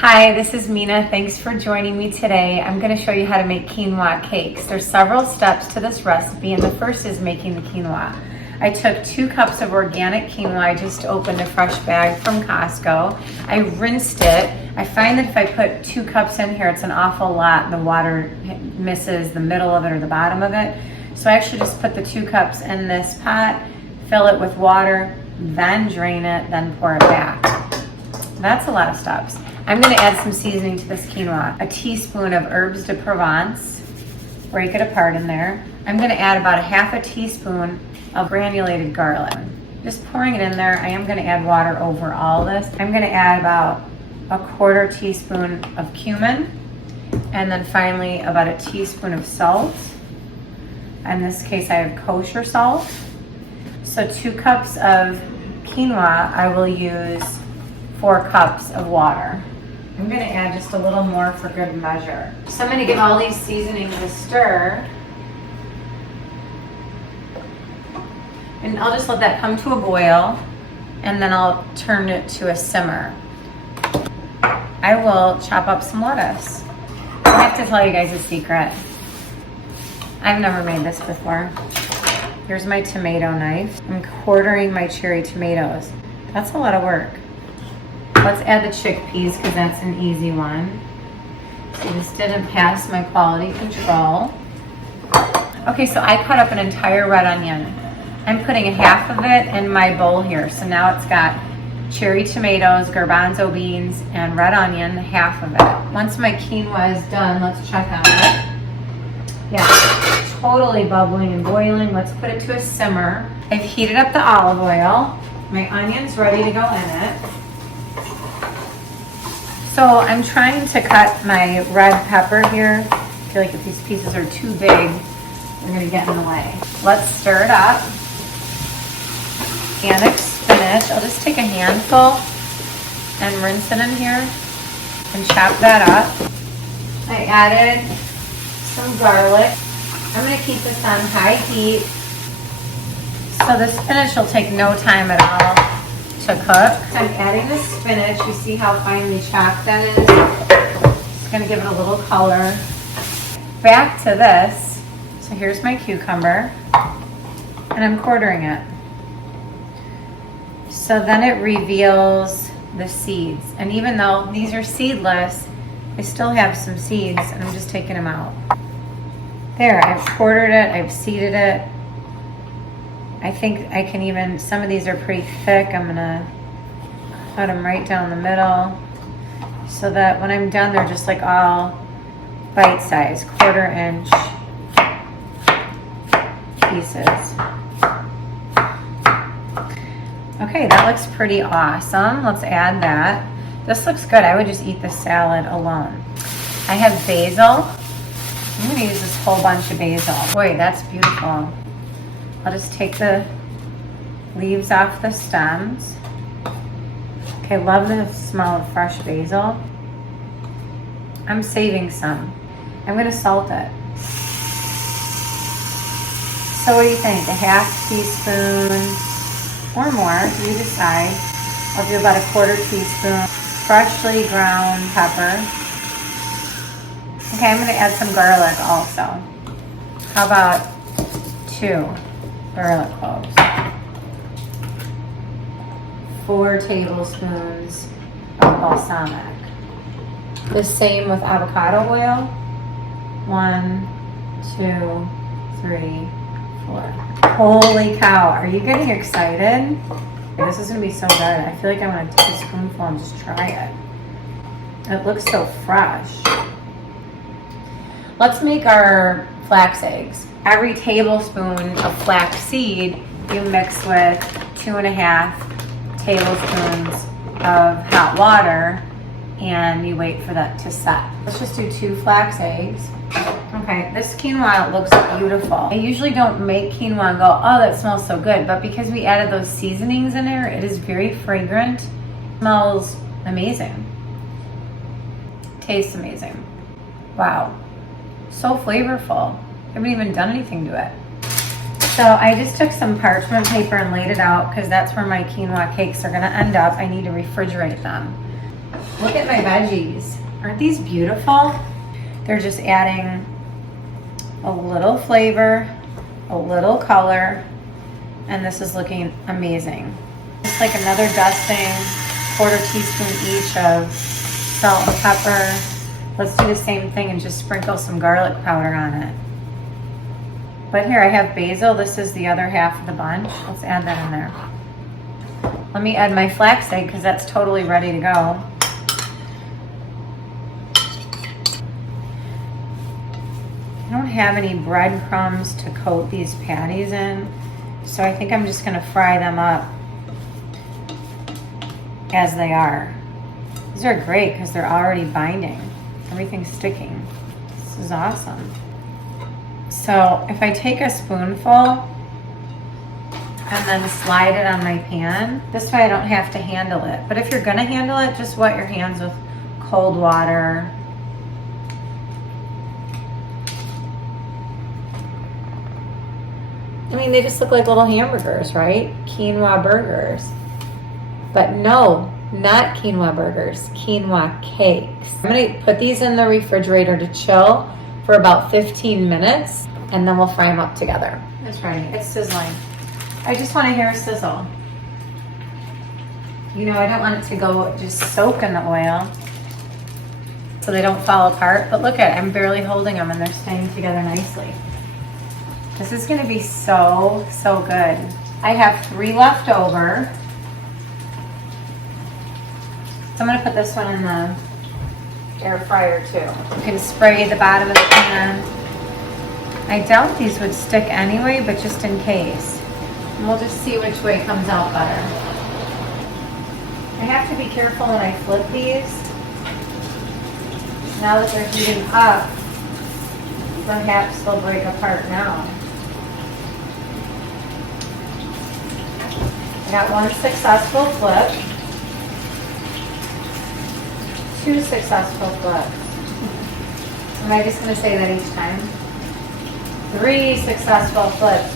Hi, this is Mina. Thanks for joining me today. I'm going to show you how to make quinoa cakes. There's several steps to this recipe, and the first is making the quinoa. I took 2 cups of organic quinoa. I just opened a fresh bag from Costco. I rinsed it. I find that if I put 2 cups in here, it's an awful lot. The water misses the middle of it or the bottom of it. So I actually just put the 2 cups in this pot, fill it with water, then drain it, then pour it back. That's a lot of steps. I'm going to add some seasoning to this quinoa. A teaspoon of herbes de Provence, break it apart in there. I'm going to add about a half a teaspoon of granulated garlic. Just pouring it in there. I am going to add water over all this. I'm going to add about a 1/4 teaspoon of cumin, and then finally about a teaspoon of salt. In this case, I have kosher salt. So 2 cups of quinoa, I will use 4 cups of water. I'm going to add just a little more for good measure. So I'm going to give all these seasonings a stir. And I'll just let that come to a boil, and then I'll turn it to a simmer. I will chop up some lettuce. I have to tell you guys a secret. I've never made this before. Here's my tomato knife. I'm quartering my cherry tomatoes. That's a lot of work. Let's add the chickpeas because that's an easy one. So this didn't pass my quality control. Okay, so I cut up an entire red onion. I'm putting a half of it in my bowl here. So now it's got cherry tomatoes, garbanzo beans, and red onion, half of it. Once my quinoa is done, let's check on it. Yeah, totally bubbling and boiling. Let's put it to a simmer. I've heated up the olive oil. My onion's ready to go in it. So I'm trying to cut my red pepper here. I feel like if these pieces are too big, they're gonna get in the way. Let's stir it up. Organic spinach, I'll just take a handful and rinse it in here and chop that up. I added some garlic. I'm gonna keep this on high heat. So the spinach will take no time at all to cook. I'm adding the spinach. You see how finely chopped that is? It's gonna give it a little color. Back to this. So here's my cucumber, and I'm quartering it. So then it reveals the seeds. And even though these are seedless, they still have some seeds, and I'm just taking them out. There, I've quartered it, I've seeded it. I think I can even, some of these are pretty thick. I'm gonna cut them right down the middle so that when I'm done, they're just like all bite-sized, 1/4 inch pieces. Okay, that looks pretty awesome. Let's add that. This looks good. I would just eat the salad alone. I have basil. I'm gonna use this whole bunch of basil. Boy, that's beautiful. I'll just take the leaves off the stems. Okay, love the smell of fresh basil. I'm saving some. I'm gonna salt it. So what do you think? A half teaspoon or more, you decide. I'll do about a 1/4 teaspoon freshly ground pepper. Okay, I'm gonna add some garlic also. How about 2 garlic cloves? 4 tablespoons of balsamic. The same with avocado oil. 1, 2, 3, 4. Holy cow, are you getting excited? This is gonna be so good. I feel like I want to take a spoonful and just try it. It looks so fresh. Let's make our flax eggs. Every tablespoon of flax seed you mix with 2.5 tablespoons of hot water, and you wait for that to set. Let's just do 2 flax eggs. Okay, this quinoa looks beautiful. I usually don't make quinoa and go, oh, that smells so good, but because we added those seasonings in there, it is very fragrant. It smells amazing. Tastes amazing. Wow, so flavorful. I haven't even done anything to it. So I just took some parchment paper and laid it out because that's where my quinoa cakes are gonna end up. I need to refrigerate them. Look at my veggies. Aren't these beautiful? They're just adding a little flavor, a little color, and this is looking amazing. Just like another dusting, 1/4 teaspoon each of salt and pepper. Let's do the same thing and just sprinkle some garlic powder on it. But here I have basil. This is the other half of the bunch. Let's add that in there. Let me add my flaxseed because that's totally ready to go. I don't have any breadcrumbs to coat these patties in, so I think I'm just gonna fry them up as they are. These are great because they're already binding. Everything's sticking. This is awesome. So if I take a spoonful and then slide it on my pan, this way I don't have to handle it. But if you're gonna handle it, just wet your hands with cold water. I mean, they just look like little hamburgers, right? Quinoa burgers. But no, not quinoa burgers, quinoa cakes. I'm gonna put these in the refrigerator to chill for about 15 minutes, and then we'll fry them up together. It's ready, it's sizzling. I just wanna hear a sizzle. You know, I don't want it to go just soak in the oil so they don't fall apart, but look at it, I'm barely holding them and they're staying together nicely. This is gonna be so, so good. I have 3 left over. So I'm gonna put this one in the air fryer too. You can spray the bottom of the pan. I doubt these would stick anyway, but just in case. And we'll just see which way comes out better. I have to be careful when I flip these. Now that they're heating up, perhaps they'll break apart now. I got 1 successful flip, 2 successful flips. Am I just going to say that each time? 3 successful flips.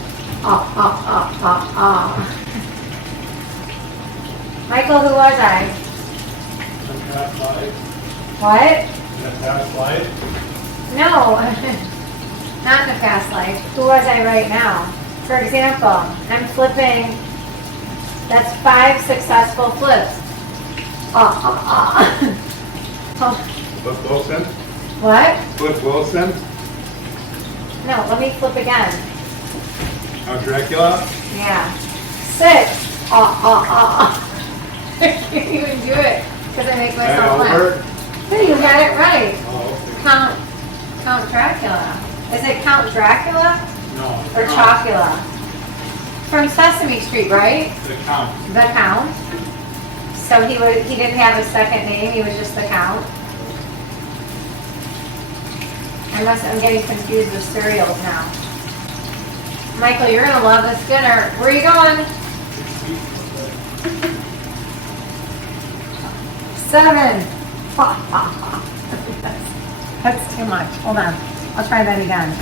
Michael, who was I? In a past life? What? In a past life? No, not in a past life. Who was I right now? For example, I'm flipping. That's 5 successful flips. Flip Wilson? What? Flip Wilson? No, let me flip again. Oh, Dracula? Yeah. 6. I can't even do it because I make myself laugh. Hey, you had it right. Oh, okay. Count Dracula. Is it Count Dracula? No. Or Chocula? From Sesame Street, right? The Count. The Count. So he didn't have a second name, he was just the Count. I'm getting confused with cereals now. Michael, you're gonna love this dinner. Where are you going? 7. That's too much. Hold on. I'll try that again.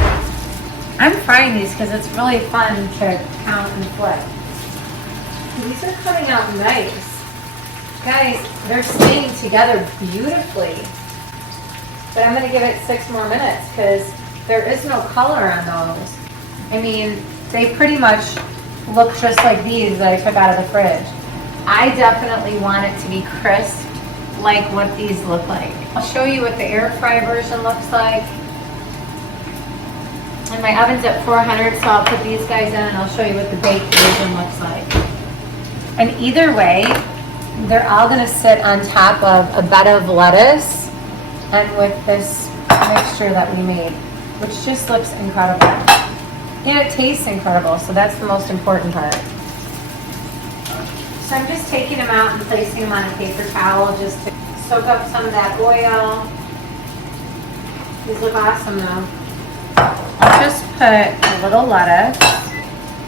I'm frying these because it's really fun to count and flip. These are coming out nice. Guys, they're staying together beautifully. But I'm going to give it 6 more minutes because there is no color on those. I mean, they pretty much look just like these that I took out of the fridge. I definitely want it to be crisp like what these look like. I'll show you what the air fry version looks like. And my oven's at 400, so I'll put these guys in and I'll show you what the baked version looks like. And either way, they're all gonna sit on top of a bed of lettuce and with this mixture that we made, which just looks incredible. And it tastes incredible, so that's the most important part. So I'm just taking them out and placing them on a paper towel just to soak up some of that oil. These look awesome though. I'll just put a little lettuce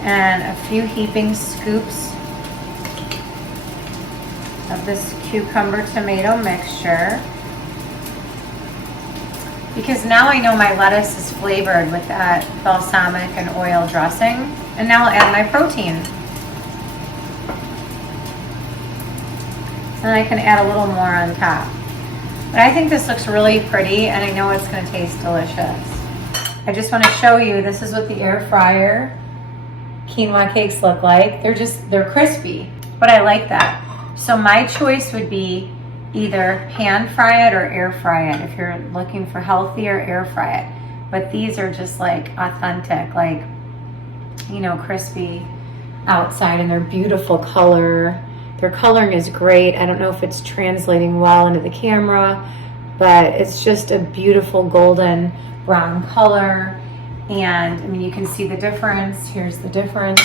and a few heaping scoops of this cucumber tomato mixture. Because now I know my lettuce is flavored with that balsamic and oil dressing. And now I'll add my protein. And I can add a little more on top. But I think this looks really pretty, and I know it's gonna taste delicious. I just wanna show you, this is what the air fryer quinoa cakes look like. They're crispy, but I like that. So my choice would be either pan fry it or air fry it. If you're looking for healthier, air fry it. But these are just like authentic, like, you know, crispy outside, and they're beautiful color. Their coloring is great. I don't know if it's translating well into the camera, but it's just a beautiful golden brown color. And I mean, you can see the difference. Here's the difference,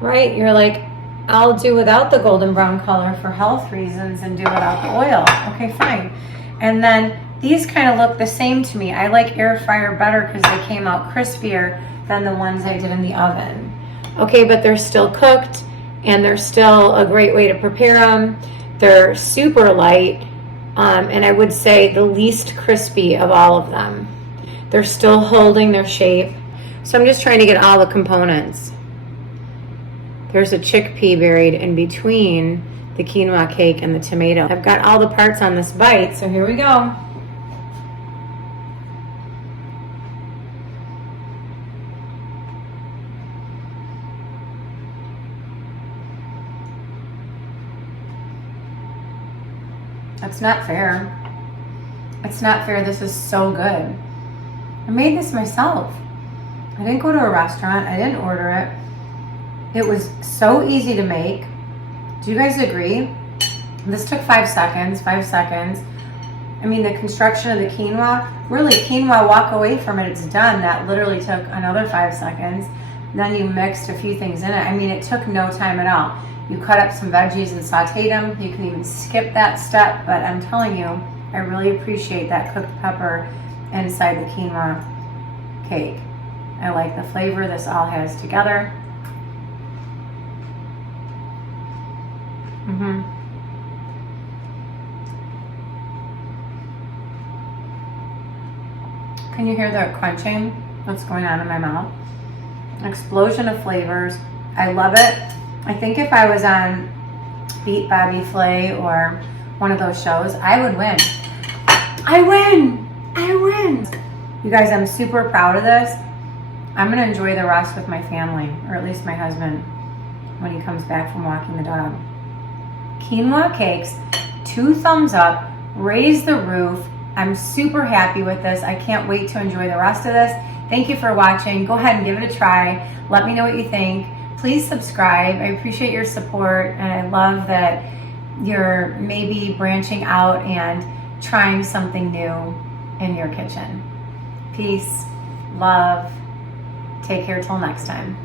right? You're like, I'll do without the golden brown color for health reasons and do without the oil. Okay, fine. And then these kind of look the same to me. I like air fryer better because they came out crispier than the ones I did in the oven. Okay, but they're still cooked, and they're still a great way to prepare them. They're super light, and I would say the least crispy of all of them. They're still holding their shape. So I'm just trying to get all the components. There's a chickpea buried in between the quinoa cake and the tomato. I've got all the parts on this bite, so here we go. That's not fair. It's not fair. This is so good. I made this myself. I didn't go to a restaurant. I didn't order it. It was so easy to make. Do you guys agree? This took 5 seconds, 5 seconds. I mean, the construction of the quinoa, really, quinoa, walk away from it, it's done. That literally took another 5 seconds. Then you mixed a few things in it. I mean, it took no time at all. You cut up some veggies and sauteed them. You can even skip that step, but I'm telling you, I really appreciate that cooked pepper inside the quinoa cake. I like the flavor this all has together. Can you hear the crunching that's going on in my mouth? Explosion of flavors. I love it. I think if I was on Beat Bobby Flay or one of those shows, I would win. I win! I win! You guys, I'm super proud of this. I'm gonna enjoy the rest with my family, or at least my husband, when he comes back from walking the dog. Quinoa cakes, 2 thumbs up, raise the roof. I'm super happy with this. I can't wait to enjoy the rest of this. Thank you for watching. Go ahead and give it a try. Let me know what you think. Please subscribe. I appreciate your support, and I love that you're maybe branching out and trying something new in your kitchen. Peace, love, take care till next time.